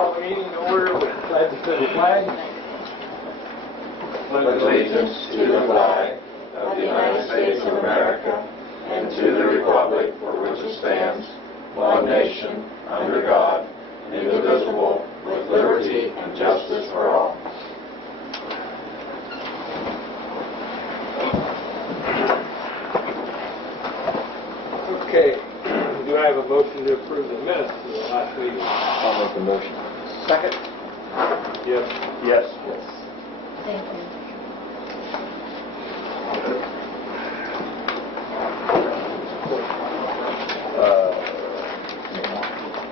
Call the meeting to order with pledge to the flag. Pledge allegiance to the flag of the United States of America and to the republic for which it stands, one nation, under God, indivisible, with liberty and justice for all. Okay. Do I have a motion to approve the minutes of the last meeting? I'll make the motion. Second? Yes. Yes. Yes. Thank you.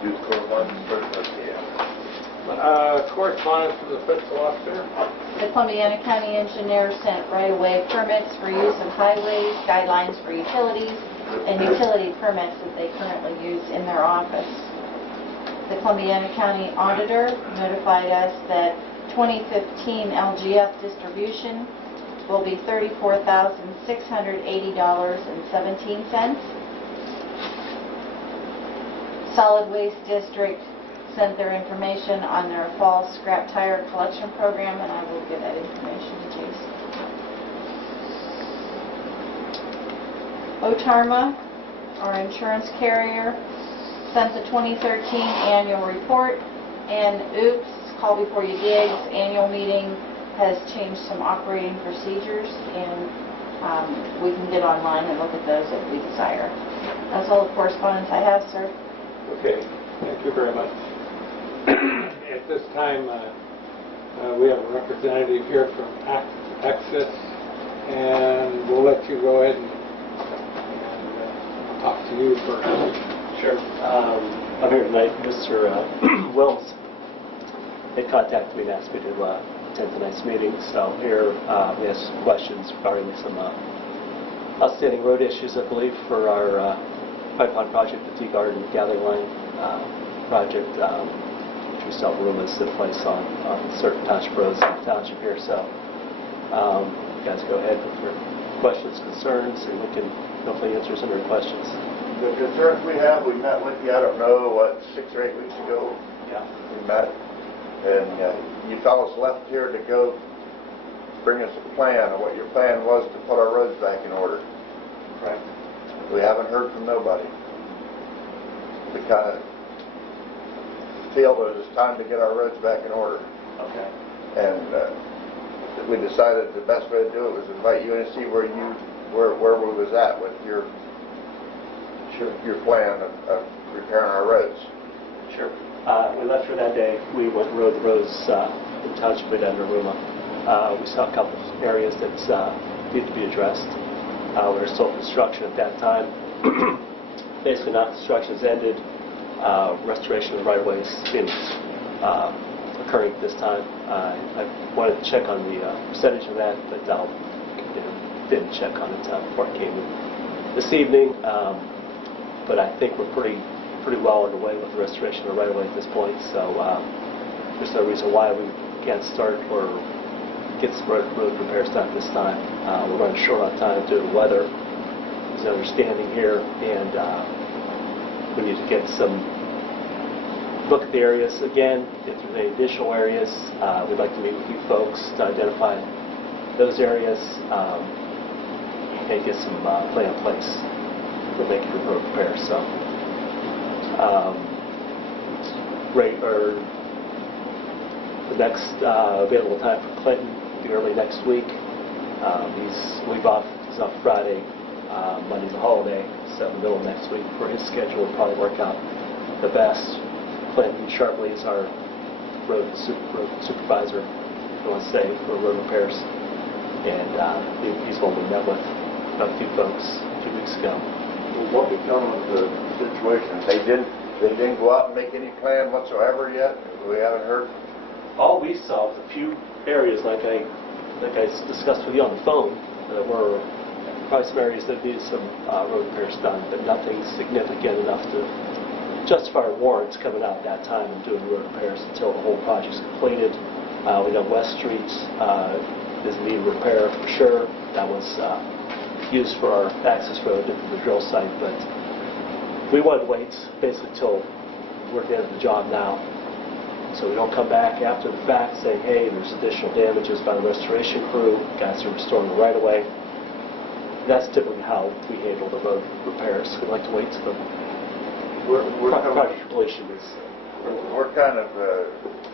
Do the correspondence first. Correspondence from the fiscal officer. The Columbiana County Engineer sent right-of-way permits for use of highways, guidelines for utilities, and utility permits that they currently use in their office. The Columbiana County Auditor notified us that 2015 LGF distribution will be $34,680.17. Solid Waste District sent their information on their fall scrap tire collection program, and I will give that information to Jason. Otarma, our insurance carrier, sent the 2013 annual report, and oops, call before you dig, annual meeting has changed some operating procedures, and we can get online and look at those if we desire. That's all the correspondence I have, sir. Okay. Thank you very much. At this time, we have a representative here from Access, and we'll let you go ahead and talk to you first. Sure. I'm here tonight. Mr. Wilms had contacted me and asked me to attend tonight's meeting. So here we have some questions regarding some outstanding road issues, I believe, for our pipeline project, the Tea Garden Gathering Line project, which we sell rumors in place on certain township roads in the township here. So you guys go ahead with your questions, concerns, and we can hopefully answer some of your questions. The concerns we have, we met with you, I don't know, what, 6 or 8 weeks ago? Yeah. We met, and you fellows left here to go bring us a plan, and what your plan was to put our roads back in order. Right. We haven't heard from nobody. We kind of feel that it's time to get our roads back in order. Okay. And we decided the best way to do it was invite you in and see where we was at with your plan of repairing our roads. Sure. We left here that day. We went and rode the roads in township way down to Ruma. We saw a couple of areas that need to be addressed. We were still construction at that time. Basically, now construction has ended. Restoration of the right-of-ways seems occurring this time. I wanted to check on the percentage of that, but didn't check on it before I came this evening. But I think we're pretty well underway with the restoration of the right-of-way at this point. So there's no reason why we can't start or get some road repairs done this time. We're running short on time due to the weather. There's an understanding here, and we need to get look at the areas again. If there's any additional areas, we'd like to meet with you folks to identify those areas and get some plan in place for making the road repairs. So, the next available time for Clinton will be early next week. He's off Friday. Monday's a holiday, so the middle of next week for his schedule will probably work out the best. Clinton Sharpley is our road supervisor, if you want to say, for road repairs, and he's one we met with a few folks a few weeks ago. Well, what become of the situation? They didn't go out and make any plan whatsoever yet? We haven't heard? All we saw was a few areas, like I discussed with you on the phone, that were probably some areas that needed some road repairs done, but nothing significant enough to justify warrants coming out at that time and doing road repairs until the whole project's completed. We know West Street is in need of repair for sure. That was used for our access road to the drill site, but we wanted to wait basically till we're at the end of the job now So we don't come back after the fact saying, hey, there's additional damages by the restoration crew, guys are restoring the right-of-way. That's typically how we handle the road repairs. We like to wait till the project completion is. We're kind of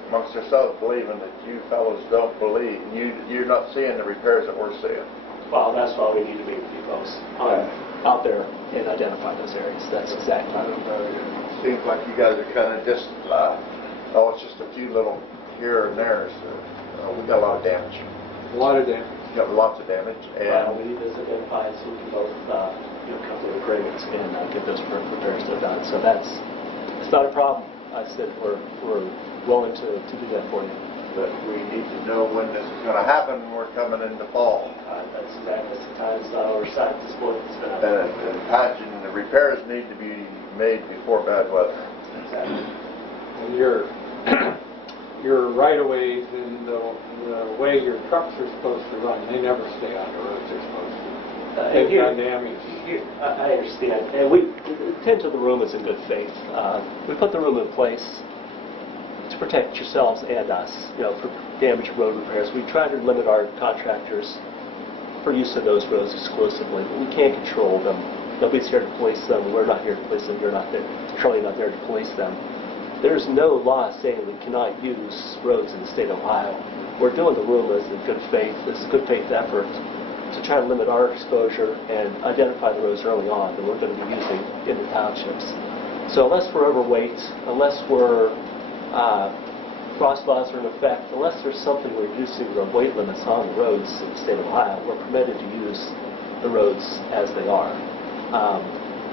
amongst ourselves believing that you fellows don't believe, you're not seeing the repairs that we're seeing. Well, that's why we need to meet with you folks out there and identify those areas. That's exactly I don't know, it seems like you guys are kind of just, it's just a few little here and there. So, we got a lot of damage. A lot of damage. We got lots of damage, Well, and we need those identified so we can both come to agreements and get those repairs done. So it's not a problem. I said we're willing to do that for you. but we need to know when this is going to happen. We're coming into fall. That's exactly the time. It's not oversight at this point. It's been And patching, the repairs need to be made before bad weather. exactly. And your right-of-ways and the way your trucks are supposed to run, they never stay on the roads they're supposed to. They've done damage. I understand. And we tend to the room is in good faith. We put the room in place to protect yourselves and us, for damaged road repairs. We try to limit our contractors for use of those roads exclusively. But we can't control them. Nobody's here to police them. We're not here to police them. You're not there. Surely not there to police them. There's no law saying we cannot use roads in the state of Ohio. We're doing the RUMAs in good faith. This is a good faith effort to try to limit our exposure and identify the roads early on that we're going to be using in the townships. So unless we're overweight, unless we're crosswalks are in effect, unless there's something reducing the weight limits on the roads in the state of Ohio, we're permitted to use the roads as they are.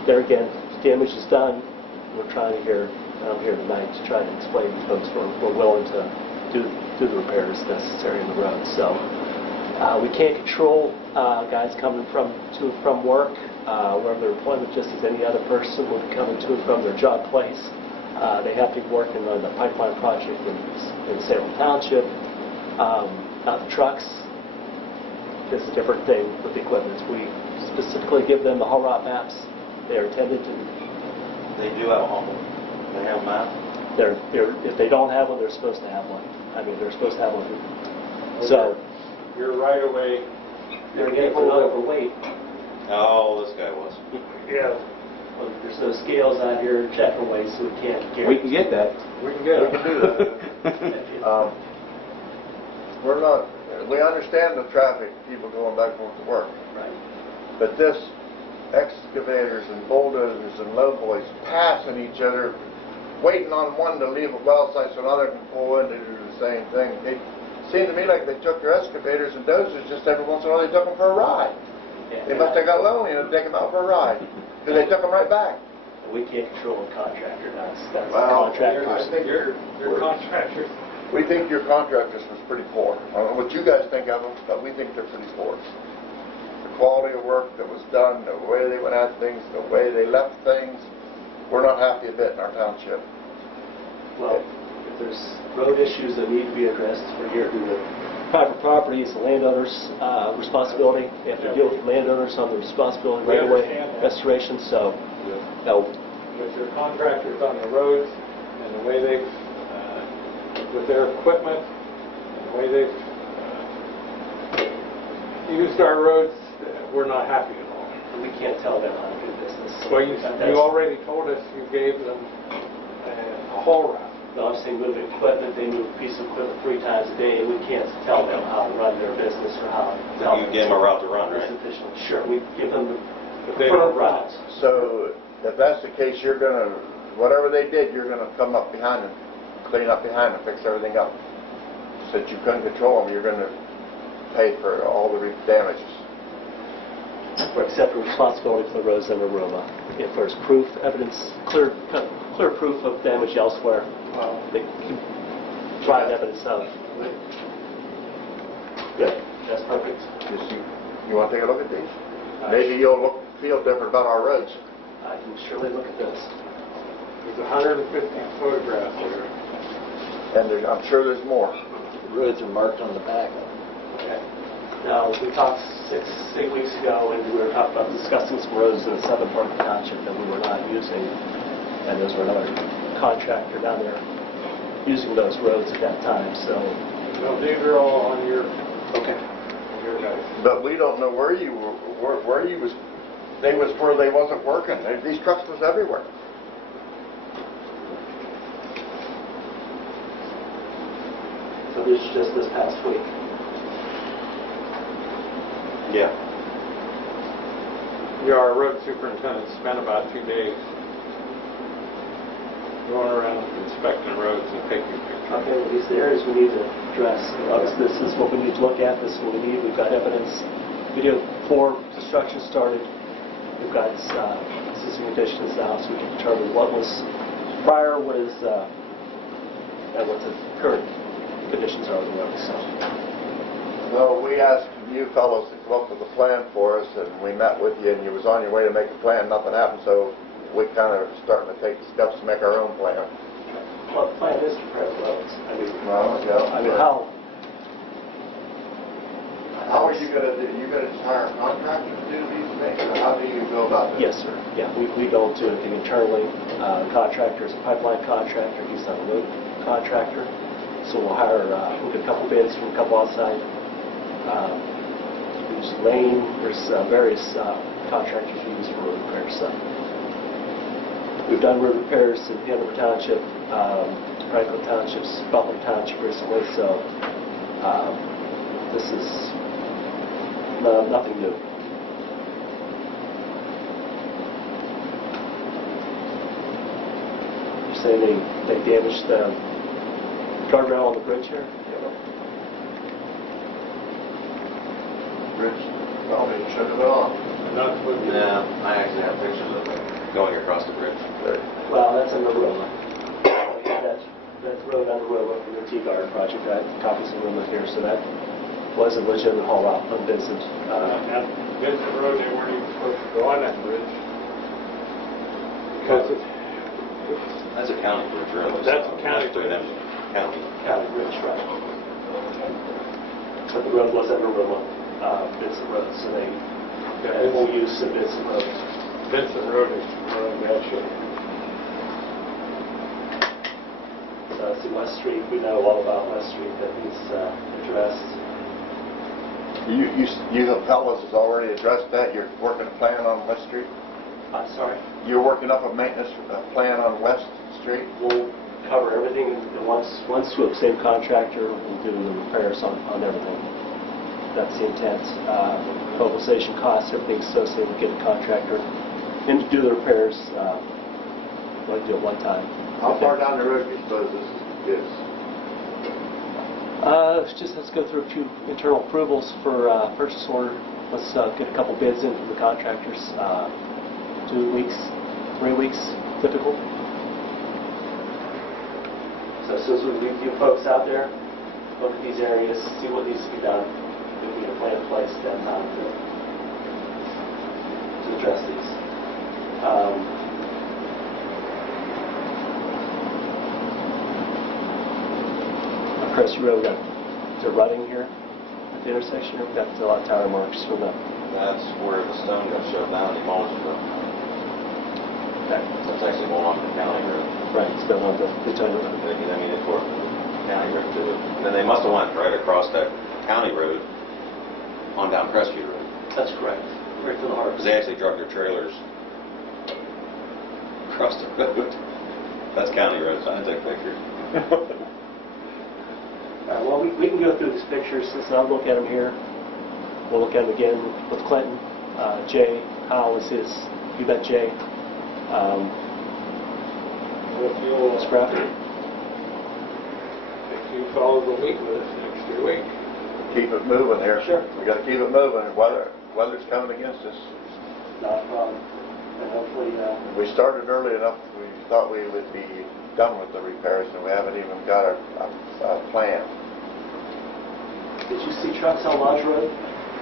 There again, damage is done. We're trying to I'm here tonight to try to explain to folks we're willing to do the repairs necessary in the roads. So we can't control guys coming to and from work, where their employment just as any other person would be coming to and from their job place. They have to be working on the pipeline project in Salem Township. Now the trucks is a different thing with the equipment. We specifically give them the haul route maps. They are intended to. They do have a home. They have a map. If they don't have one, they're supposed to have one. I mean, they're supposed to have one. So You're right away. they're getting not overweight. Oh, this guy was. Yeah. Well, there's no scales out here checking weight, so we can't guarantee. We can get that. We can get it. We can do that. We understand the traffic, people going back and forth to work. Right. But this excavators and bulldozers and lowboys passing each other, waiting on one to leave a well site so another can pull in to do the same thing. It seemed to me like they took their excavators and dozers just every once in a while. They took them for a ride. They must have got lonely and taken them out for a ride. Because they took them right back. We can't control a contractor. That's Well, contractors. I think your contractors. We think your contractors was pretty poor. I don't know what you guys think of them, but we think they're pretty poor. The quality of work that was done, the way they went at things, the way they left things, we're not happy a bit in our township. Well, if there's road issues that need to be addressed for the private property, it's the landowner's responsibility. They have to deal with landowners on the responsibility We right away, understand that. restoration. So, With your contractors on the roads and the way they've, with their equipment, and the way they've used our roads, we're not happy at all. we can't tell them how to do business. Well, you already told us you gave them a haul route. No, I'm saying moving equipment. They move a piece of equipment 3 times a day, and we can't tell them how to run their business or how to tell You them. gave them a route to run, right? Sufficient. Sure, we give them the But they don't preferred routes. So if that's the case, you're going to, whatever they did, you're going to come up behind them, clean up behind them, fix everything up. Since you couldn't control them, you're going to pay for all the damages. We accept responsibility for the roads in Aroma. If there's proof, evidence, clear proof of damage elsewhere, they can provide evidence of. Good. That's perfect. You want to take a look at these? Maybe you'll feel different about our roads. I can surely look at this. There's 150 photographs there. And I'm sure there's more. Roads are marked on the back. Okay. Now, we talked 8 weeks ago, and we were talking about discussing some roads in the southern part of the township that we were not using, and those were another contractor down there using those roads at that time, so. No, these are all on your Okay. guys. But we don't know where you were, where you was, they was where they wasn't working. These trucks was everywhere. So this is just this past week. Yeah. Yeah, our road superintendent spent about 2 days going around inspecting roads and taking pictures. Okay, well, these are the areas we need to address. This is what we need to look at, this is what we need, we've got evidence. Video before construction started, we've got existing conditions now, so we can determine what was prior, what is, and what the current conditions are of the road, so. No, we asked you fellows to come up with a plan for us, and we met with you, and you was on your way to make a plan. Nothing happened, so we kind of starting to take steps to make our own plan. Well, the plan is to repair the roads. I mean, How how? are you going to do? You going to hire a contractor to do these things, or how do you go about this? Yes, sir. Yeah, we don't do anything internally. Contractor is a pipeline contractor. He's not a road contractor. So we'll hire, we'll get a couple bids from a couple outside. There's Lane, there's various contractors we use for road repairs. So we've done road repairs in Hanover Township, Franklin Township, Butler Township recently. So this is nothing new. You're saying they damaged the guardrail on the bridge here? Rich, probably shut it off. Not supposed to. No, I actually have pictures of it going across the bridge. Well, that's in the road. That's road on the road from the T-Guard project. I have copies of them here, so that was a legitimate haul out from Vincent. At Vincent Road, they weren't even supposed to go on that bridge. Because That's a county bridge, really. That's a county Between bridge. them, county. County Bridge, right. But the road was at Riverwood, Vincent Road, so they won't use the Vincent Road. Vincent Road is in bad shape. So see West Street, we know all about West Street that needs addressed. You fellows has already addressed that. You're working a plan on West Street. I'm sorry? You're working up a maintenance plan on West Street. We'll cover everything, and once with the same contractor, we'll do the repairs on everything. That's the intent. Mobilization costs, everything associated with getting a contractor in to do the repairs. We'll do it one time. How far down the road do you suppose this is? Just let's go through a few internal approvals for purchase order. Let's get a couple bids in from the contractors. 2 weeks, 3 weeks, typical. So as soon as we get folks out there, look at these areas, see what needs to be done, there'll be a plan in place at that time to address these. Crestview Road, we got the rutting here at the intersection here. We've got a lot of tire marks from the. That's where the stone got shoved down, the demolished it. Okay. That's actually going on the county road. Right, it's been on the Toyota Road. I mean, it's for county road too. And then they must have went right across that county road on down Crestview Road. That's correct. Right to the heart. Because they actually drug their trailers across the road. That's county road, so I take pictures. Well, we can go through these pictures. I'll look at them here. We'll look at them again with Clinton. Jay, Howell is his. You got Jay. If you'll, Scrap. if you fellows will meet with us next week. Keep it moving here. Sure. We got to keep it moving. Weather's coming against us. Not a problem. And hopefully, We started early enough. We thought we would be done with the repairs, and we haven't even got a plan. did you see trucks on Lodge Road?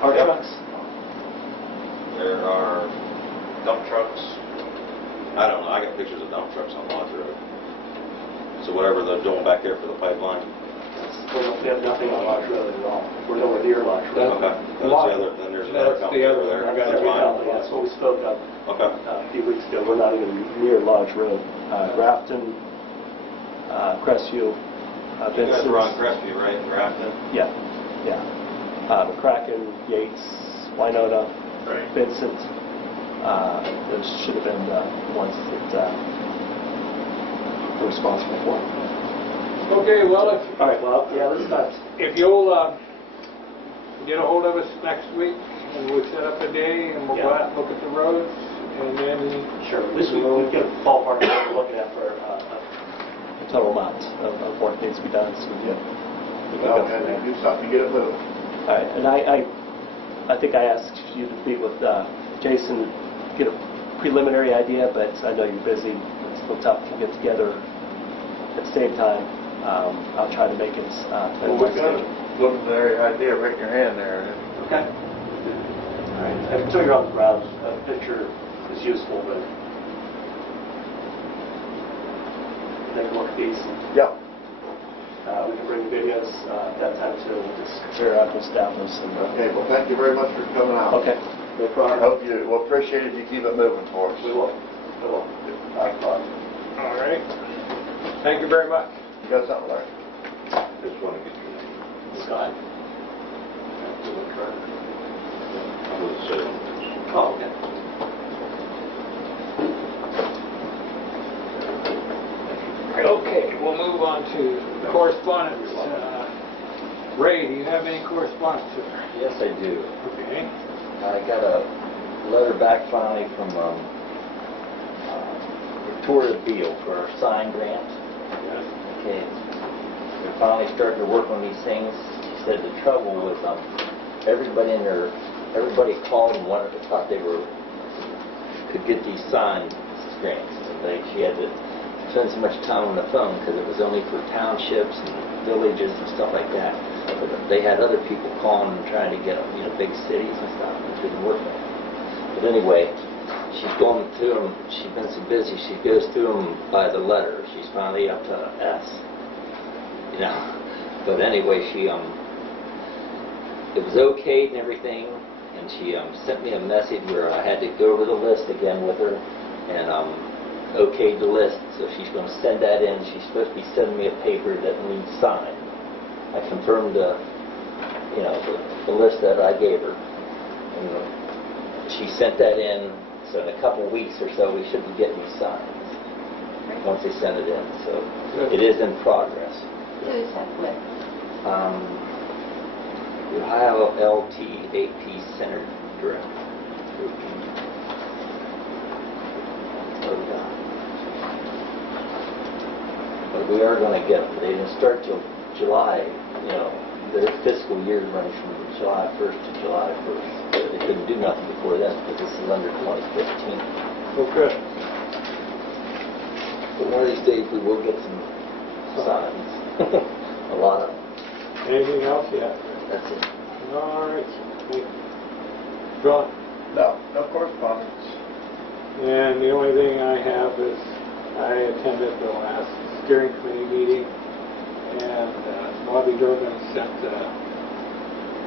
Our Yep. trucks? There are dump trucks. I don't know, I got pictures of dump trucks on Lodge Road. So whatever they're doing back there for the pipeline. We have nothing on Lodge Road at all. We're nowhere near Lodge Road. Okay. Then there's another That's company the over other there. one. I got That's it. fine. That's what we spoke of Okay. a few weeks ago. We're not even near Lodge Road. Grafton, Crestview, You guys were on Crestview, right, in Grafton? Yeah, yeah. McCracken, Yates, Wynota, Right. Vincent, those should have been the ones that were responsible for it. Okay, well, All right, well, yeah, let's start. if you'll get a hold of us next week, and we'll set up a day, and we'll go out and look at the roads, and then... Sure, at least we get a ballpark of what we're looking at for a total amount of work needs to be done, so we can Well, go from and there. do something to get it moving. All right, and I think I asked you to meet with Jason, get a preliminary idea, but I know you're busy. It's a little tough to get together at the same time. I'll try to make it. Well, we got a preliminary idea right in your hand there. Okay. All right. Until you're on the ground, a picture is useful, but take a look at these. Yeah. We can bring videos at that time too. We'll just clear out and establish. Okay, well, thank you very much for coming out. Okay. No I problem. hope we'll appreciate it if you keep it moving for us. We will. We will. All right. Thank you very much. You got something, Larry? Just want to get your name. Scott. I'm with the Salem. Oh, okay. Okay, we'll move on to correspondence. Ray, do you have any correspondence, sir? Yes, I do. Okay. I got a letter back finally from Victoria Beal for our sign grant. Yes. Okay. They're finally starting to work on these things. She said the trouble was everybody called and thought they could get these sign grants. And she had to spend so much time on the phone because it was only for townships and villages and stuff like that. But they had other people calling and trying to get them, big cities and stuff, which didn't work. But anyway, she's going through them. She's been so busy. She goes through them by the letter. She's finally up to S. But anyway, it was okayed and everything, and she sent me a message where I had to go over the list again with her, and okayed the list. So she's going to send that in. She's supposed to be sending me a paper that needs signed. I confirmed the list that I gave her, and she sent that in. So in a couple weeks or so, we should be getting these signs once they send it in. So it is in progress. Who's that with? Ohio LTAP Center Director. But we are going to get them. They didn't start till July. Their fiscal year runs from July 1st to July 1st. So they couldn't do nothing before then because this is under 2015. Okay. But one of these days we will get some signs. A lot of them. Anything else? Yeah. That's it. All right. Thank you. John? No correspondence. And the only thing I have is I attended the last steering committee meeting, and Bobby Durbin sent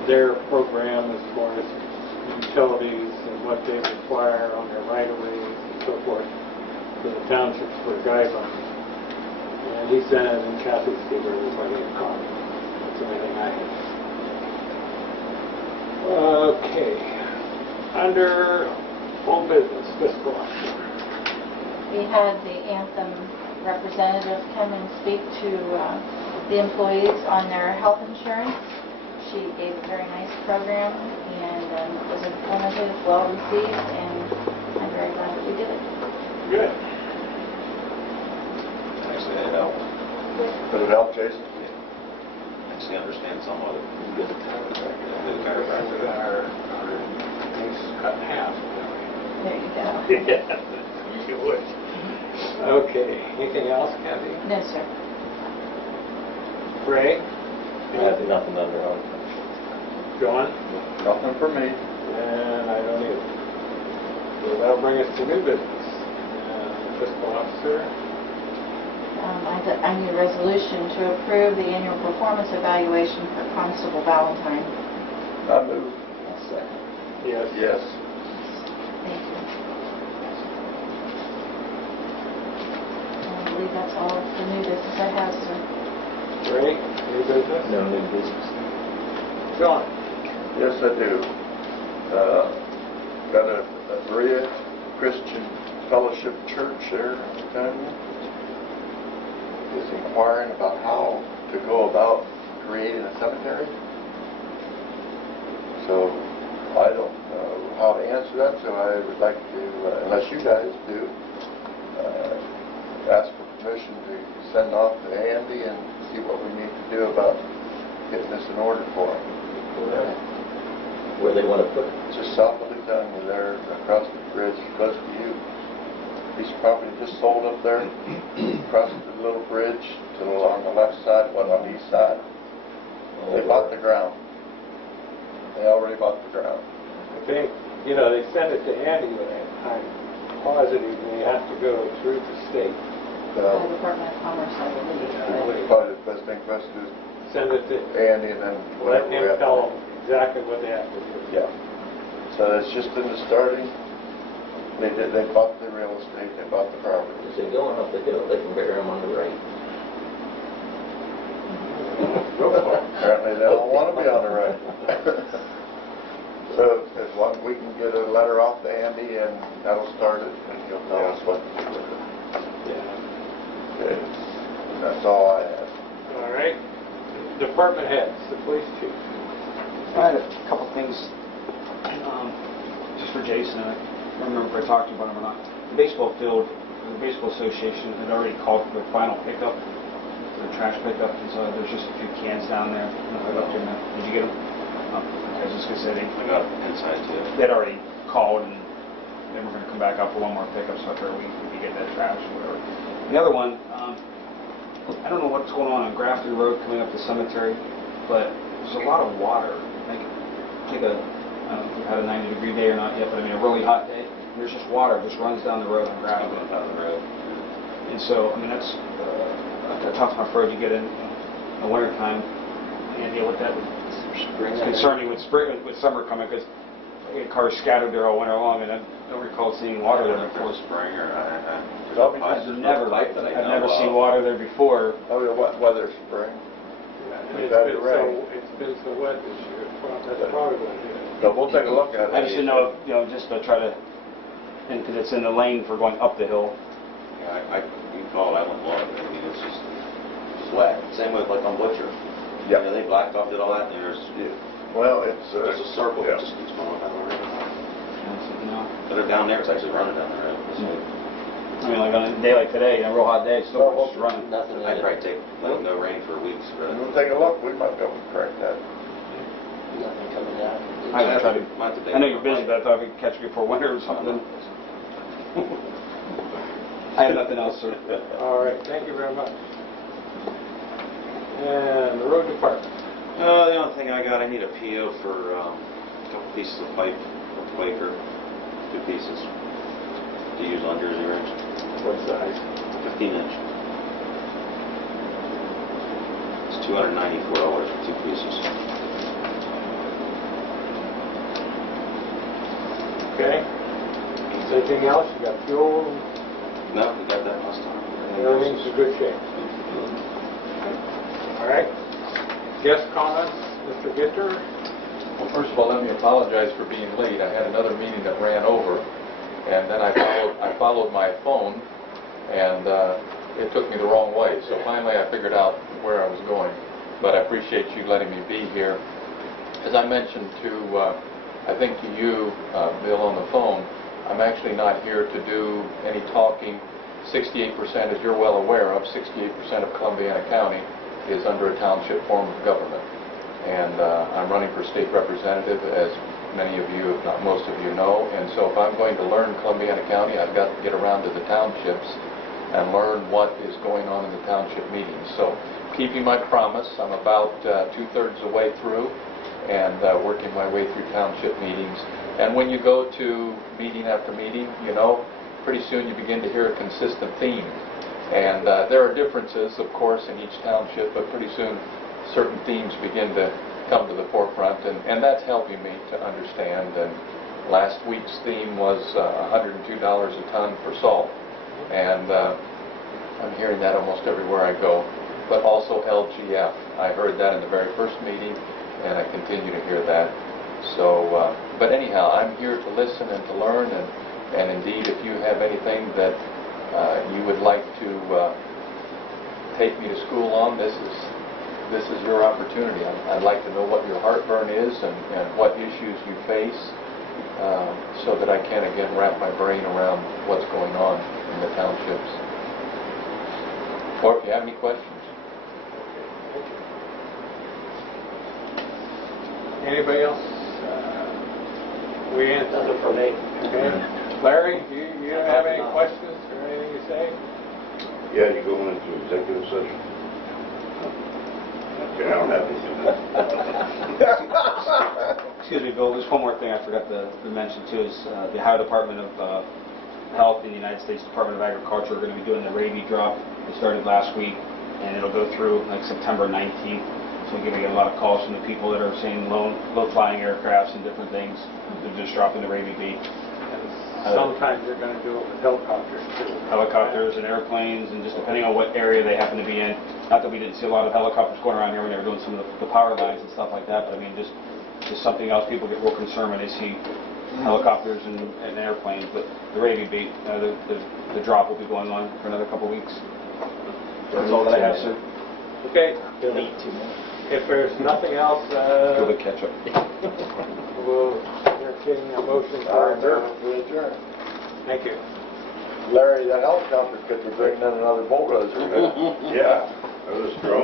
their program as far as utilities and what they require on their right-of-ways and so forth for the townships for guidelines. And he sent it, and Kathy gave everybody a copy. That's the only thing I have. Okay. Under old business, fiscal officer. We had the Anthem representative come and speak to the employees on their health insurance. She gave a very nice program and was informative, well received, and I'm very glad that we did it. Good. Actually, it helped. Did it help, Jason? Actually, understand some of it. Our things cut in half. There you go. Yeah, you would. Okay. Anything else, Kathy? No, sir. Ray? I have nothing under our John? Nothing for me. And I don't either. So that'll bring us to new business. Fiscal officer. I need a resolution to approve the annual performance evaluation for Constable Valentine. I move. second. Yes. Yes. Thank you. I believe that's all the new business I have, sir. Ray, new business? No new business. John? Yes, I do. Got a Berea Christian Fellowship Church there in town. Is inquiring about how to go about creating a cemetery. So I don't know how to answer that, so I would like to, unless you guys do, ask for permission to send off to Andy and see what we need to do about getting this in order for him. Where they want to put it. Just south of Lutonia, there across the bridge, close to you. Piece of property just sold up there, across the little bridge to along the left side, on the east side. They bought the ground. They already bought the ground. I think, you know, they send it to Andy, but I'm positive they have to go through the state. The Department of Commerce, I believe. Probably the best thing for us to do is Send it to, Andy and then let whatever we him have. tell them exactly what they have to do. Yeah. So it's just in the starting. They bought the real estate, they bought the property. If they're going up the hill, they can bury them on the right. Apparently they don't want to be on the right. So if we can get a letter off to Andy and that'll start it and he'll tell us what to do with it. Yeah. Okay. That's all I have. All right. Department heads, the police chief. I had a couple things just for Jason. I don't remember if I talked to you about them or not. The baseball field, the baseball association had already called for the final pickup, the trash pickup, and so there's just a few cans down there. I don't know if I left them there. Did you get them? I was just going to say I got inside too. they'd already called and they were going to come back up for one more pickup, so I figured we could get that trash or whatever. The other one, I don't know what's going on Grafton Road coming up the cemetery, but there's a lot of water. Like, take a, I don't know if we've had a 90-degree day or not yet, but I mean a really hot day. There's just water just runs down the road on Grafton. Down the road. And so, I mean, that's a tough enough road to get in the wintertime. Any idea what that would... It's concerning with spring, with summer coming, because cars scattered there all winter long, and I don't recall seeing water there before. Spring or I've never seen water there before. Oh, yeah, weather spring. It's been so wet this year. That's probably what it is. So we'll take a look at it. I just didn't know, just to try to, and because it's in the lane for going up the hill. Yeah, you can call it, I won't blow it. I mean, it's just wet. Same with like on Butcher. Yeah. You know, they blacked off, did all that, and there's Well, it's... there's a circle yeah. that just keeps going down the road. No. But they're down there, it's actually running down the road. So I mean, like on a day like today, a real hot day, it's still just running. Nothing in I'd it. probably let them no rain for weeks. But We'll take a look. We might be able to correct that. Nothing coming down. I know you're busy, but I thought we could catch you before winter or something. I have nothing else, sir. All right, thank you very much. And the road department. The only thing I got, I need a PO for a couple pieces of pipe for Quaker, 2 pieces to use on Jersey Ridge. What size? 15-inch. It's $294 for 2 pieces. Okay. Anything else? You got fuel? No, we got that last time. Everything's in good shape. All right. Guest comments, Mr. Gitter? Well, first of all, let me apologize for being late. I had another meeting that ran over, and then I followed my phone, and it took me the wrong way. So finally, I figured out where I was going. But I appreciate you letting me be here. As I mentioned to, I think to you, Bill, on the phone, I'm actually not here to do any talking. 68%, as you're well aware of, 68% of Columbiana County is under a township form of government. And I'm running for state representative, as many of you, if not most of you, know. And so if I'm going to learn Columbiana County, I've got to get around to the townships and learn what is going on in the township meetings. So keeping my promise, I'm about 2/3 the way through and working my way through township meetings. And when you go to meeting after meeting, pretty soon you begin to hear a consistent theme. And there are differences, of course, in each township, but pretty soon certain themes begin to come to the forefront, and that's helping me to understand. And last week's theme was $102 a ton for salt, and I'm hearing that almost everywhere I go. but also LGF. I heard that in the very first meeting, and I continue to hear that. So, but anyhow, I'm here to listen and to learn, and indeed, if you have anything that you would like to take me to school on, this is your opportunity. I'd like to know what your heartburn is and what issues you face, so that I can again wrap my brain around what's going on in the townships. Or if you have any questions. Anybody else? We answered. Nothing for me. Okay. Larry, do you have any questions or anything to say? Yeah, you go into executive session. Okay, I don't have anything. Excuse me, Bill, just one more thing I forgot to mention too is the Ohio Department of Health and the United States Department of Agriculture are going to be doing the rabies drop. It started last week, and it'll go through like September 19th. So we're going to get a lot of calls from the people that are seeing low-flying aircrafts and different things. They're just dropping the rabies bee. Sometimes they're going to do it with helicopters too. Helicopters and airplanes, and just depending on what area they happen to be in. Not that we didn't see a lot of helicopters going around here when they were doing some of the power lines and stuff like that, but I mean, just something else. People get real concerned when they see helicopters and airplanes. But the rabies bee, the drop will be going on for another couple of weeks. That's all that I have, sir. Okay. You'll need 2 more. If there's nothing else, Go to catch up. we'll entertain a motion for Adjourn. Thank you. Larry, that helicopter could be bringing in another bulldozer. Yeah, or this drone.